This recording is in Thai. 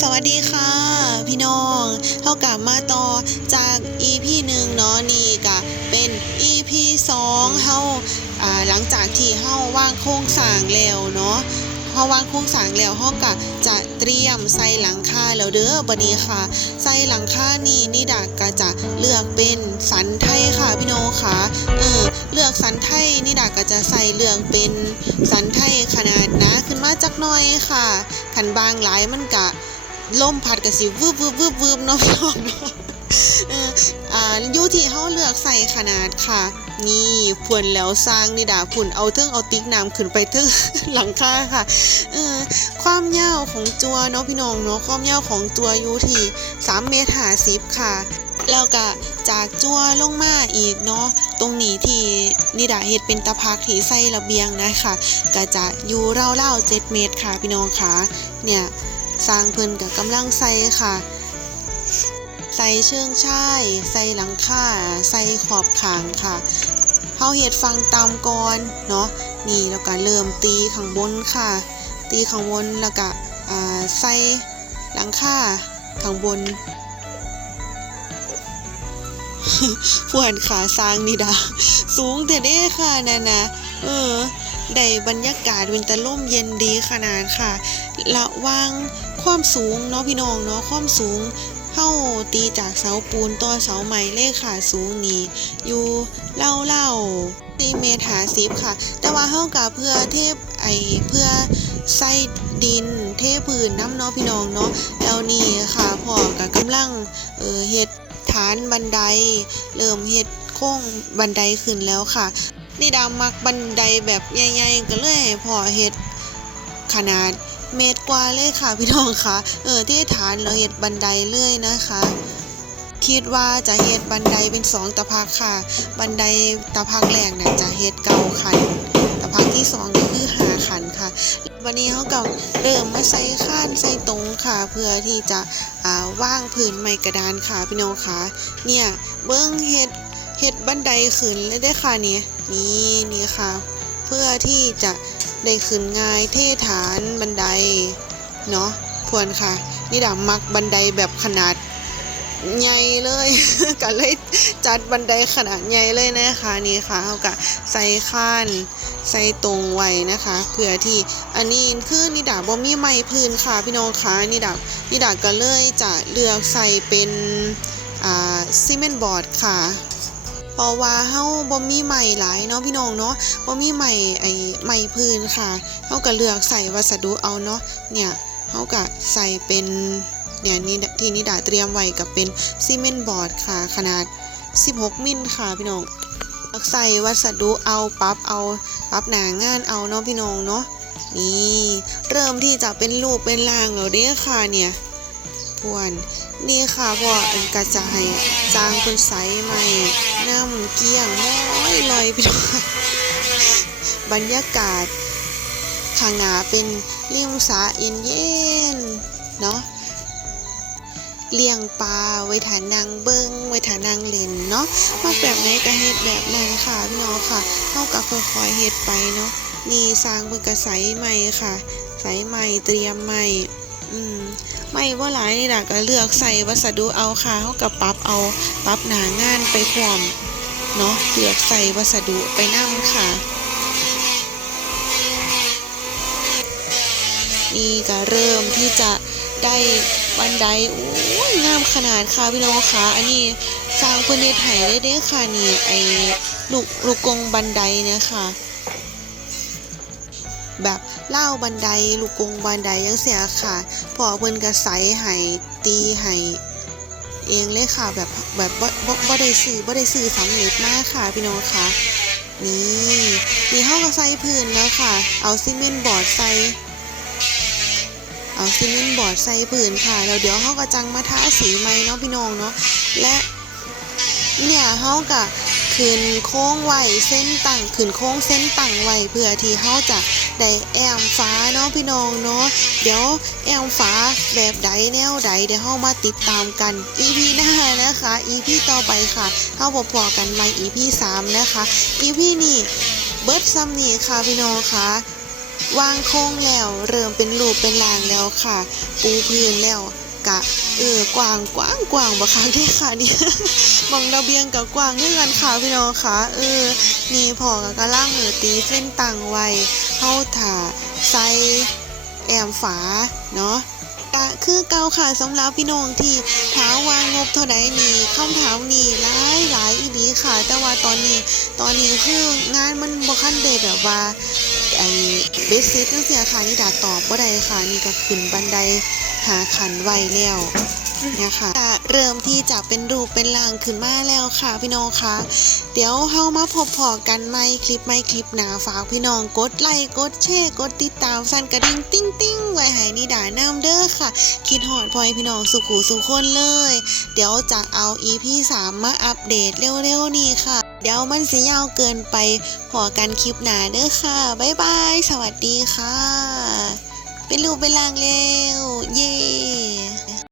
สวัสดีค่ะ พี่น้องเท่ากับมาต่อจาก EP หนึ่งเนาะนี่ก็เป็น EP สองเฮาอ่าหลังจากที่เฮาวางโครงสร้างแล้วเนาะเฮาวางโครงสร้างแล้วเฮาก็จะเตรียมใส่หลังคาแล้วเด้อบัดนี้ค่ะ ใส่หลังคานี่นิดาก็จะเลือกเป็นสันไทยค่ะพี่น้องค่ะ เออเลือกสันไทยนิดาก็จะใส่เลือกเป็นสันไทยขนาดนาขึ้นมาจักหน่อยค่ะขันบางหลายมันกะ ลมพัดกับสิวืบวืบวืบวืบเนาะพี่น้องเนาะอ่าอยู่ที่เฮาเลือกใส่ขนาดค่ะ นี่พวนแล้วสร้างนี่ดาพุ่นเอาเทิงเอาติ๊กน้ำขึ้นไปเทิงหลังคาค่ะเออความยาวของจัวเนาะพี่น้องเนาะความยาวของจัวอยู่ที่3เมตร50ค่ะแล้วก็จากจัวลงมาอีกเนาะตรงนี้ที่นิดาเฮ็ดเป็นตะพักที่ใส่ระเบียงนะคะก็จะอยู่ราวๆ7เมตรค่ะพี่น้องค่ะเนี่ย สร้างเพิ่นกับกำลังใส่ค่ะใส่เชิงช่ายใส่หลังคาใส่ขอบขางค่ะเฮาเฮ็ดฟังตามก่อนเนาะนี่แล้วก็เริ่มตีข้างบนค่ะ ตีข้างบนแล้วก็อ่าใส่หลังคาข้างบนผู้หันขาสร้างนี่ดาสูงแต่เด้ค่ะนะนะเออได้บรรยากาศเป็นตะล่มเย็นดีขนาดค่ะ ระว่าง ความสูงเนาะพี่น้องเนาะความสูงเฮาตีจากเสาปูนต่อเสาไม้เลขค่ะสูงนี่อยู่เล่าเล่าตีเมตรหาสิบค่ะ แต่ว่าเฮากับเพื่อเทพไอเพื่อใส่ดินเทพื้นน้ำเนาะพี่น้องเนาะแล้วนี่ค่ะพ่อกับกำลังเออเฮ็ดฐานบันได เริ่มเฮ็ดโค้งบันไดขึ้นแล้วค่ะ นี่ดามักบันไดแบบใหญ่ๆก็เลยพ่อเฮ็ดขนาด เมตรกว่าเลยค่ะพี่น้องคะเออที่ฐานเราเฮ็ดบันไดเลื่อยนะคะ คิดว่าจะเฮ็ดบันไดเป็นสองตะพักค่ะ บันไดตะพักแรกเนี่ยจะเฮ็ดเก้าขันตะพักที่สองก็คือหาขันค่ะ วันนี้เขาก็เริ่มมาใส่ข้านใส่ตรงค่ะ เพื่อที่จะอ่าว่างพื้นไม้กระดานค่ะพี่น้องคะเนี่ยเบิ้องเฮ็ดเฮ็ดบันไดขึ้นเลยได้ค่ะเนี่ยนี่นี่ค่ะ เพื่อที่จะ ได้ขึ้นง่ายเท่ฐานบันไดเนาะพวนค่ะนี่ดามักบันไดแบบขนาดใหญ่เลยก็เลยจัดบันไดขนาดใหญ่เลยนะคะนี่ค่ะเขาก็ใส่ข้านใส่ตรงไว้นะคะเพื่อที่อันนี้คือนิดาบ่มีไม้พื้นค่ะพี่น้องคะนิดานิดาก็เลยจะเลือกใส่เป็นอ่าซีเมนต์บอร์ดค่ะ เพราะว่าเฮาบ่มีใหม่หลายเนาะพี่น้องเนาะบ่มีใหม่ไอ้ใหม่พื้นค่ะเฮาก็เลือกใส่วัสดุเอาเนาะเนี่ยเฮาก็ใส่เป็นเนี่ยนี่ที่นิดาเตรียมไว้กับเป็นซีเมนต์บอร์ดค่ะ ขนาด 16 มิลค่ะพี่น้องเลือกใส่วัสดุเอาปรับเอาปรับหนางานเอาเนาะพี่น้องเนาะนี่เริ่มที่จะเป็นรูปเป็นร่างแล้วเด้ค่ะเนี่ยพวน นี่ค่ะพ่ออันกระจายจางเป็นใสใหม่น้ำเกี้ยงม้อยลอยไปด้วยบรรยากาศขางหนาเป็นริมสาเย็นเย็นๆเนาะเลี้ยงปลาไว้ฐานนางเบิงไว้ฐานนางเล่นเนาะมาแบบไหนก็เฮ็ดแบบนั้นค่ะพี่น้องค่ะเท่ากับค่อยๆเฮ็ดไปเนาะนี่สร้างเพิ่นก็ใสใหม่ค่ะ ใสใหม่เตรียมใหม่อืม ไม่ว่าหลายนี่ล่ะก็เลือกใส่วัสดุเอาค่ะเขากับปรับเอาปรับหนางานไปพร้อมเนาะเลือกใส่วัสดุไปนั่ค่ะ นี่ก็เริ่มที่จะได้บันไดโอ้ยงามขนาดค่ะพี่น้องค่ะอันนี้สร้างพื้นที่ไถได้เด้ค่ะนี่ไอ้ลูกลูกกงบันไดเนะคะ แบบเล่าบันไดลูกกงบันไดยังเสียค่ะพอเพิ่นก็ใสให้ตีให้เองเลยค่ะแบบแบบบ่บ่บ่ได้ซื้อบ่ได้ซื้อสำเร็จมากค่ะพี่น้องค่ะนี่นี่เฮาก็ใส่พื้นแล้วค่ะ เอาซีเมนต์บอร์ดใส่เอาซีเมนต์บอร์ดใส่พื้นค่ะแล้วเดี๋ยวเฮาก็จังมาทาสีใหม่เนาะพี่น้องเนาะและเนี่ยเฮาก็ ขึ้นโค้งไว้เส้นตั้งขึ้นโค้งเส้นตั้งไว้เพื่อที่เฮาจะได้แอมฟ้าเนาะพี่น้องเนาะเดี๋ยวแอมฟ้าแบบใดแนวใดเดี๋ยวเฮามาติดตามกัน EP หน้านะคะ EP ต่อไปค่ะเฮาพอๆกันใหม่ EP 3 นะคะ EP นี้เบิร์ดซัมนี่ค่ะพี่น้องค่ะวางโค้งแล้วเริ่มเป็นรูปเป็นรางแล้วค่ะ ปูพื้นแล้ว กะเออกว้างกว้างกว้างบ่คะที่ค่ะนี่มองระเบียงกับกว้างคือกันค่ะพี่น้องค่ะเออนี่พอกับกระล่างมือตีเส้นตังไว้เฮาถ่าใส่แอมฝาเนาะกะคือเก่าค่ะสำหรับพี่น้องที่ถามว่างบเท่าใดนี่คำถามนี่หลายหลายอีดีค่ะ แต่ว่าตอนนี้ตอนนี้คืองานมันบ่คันได้แบบว่าไอ้เบสเซ็ตจังซี่ค่ะนี่ดาตอบบ่ได้ค่ะนี่ก็ขึ้นบันได หาขันไวแล้วเนี่ยค่ะเริ่มที่จะเป็นรูปเป็นร่างขึ้นมาแล้วค่ะพี่น้องคะเดี๋ยวเฮามาพบพอกันใหม่คลิปใหม่คลิปหนาฝากพี่น้องกดไลค์กดแชร์กดติดตามสั่นกระดิ่งติ้งติ้งไว้ให้นิดาน้ำเด้อค่ะ คิดหอดพอยพี่น้องสุขูสุขคนเลย เดี๋ยวจะเอา EP 3มาอัปเดตเร็วๆนี้ค่ะ เดี๋ยวมันสิยาวเกินไปพอกันคลิปหนาเด้อค่ะบ๊ายบายสวัสดีค่ะ เป็นรูปเป็นร่างแล้ว เย้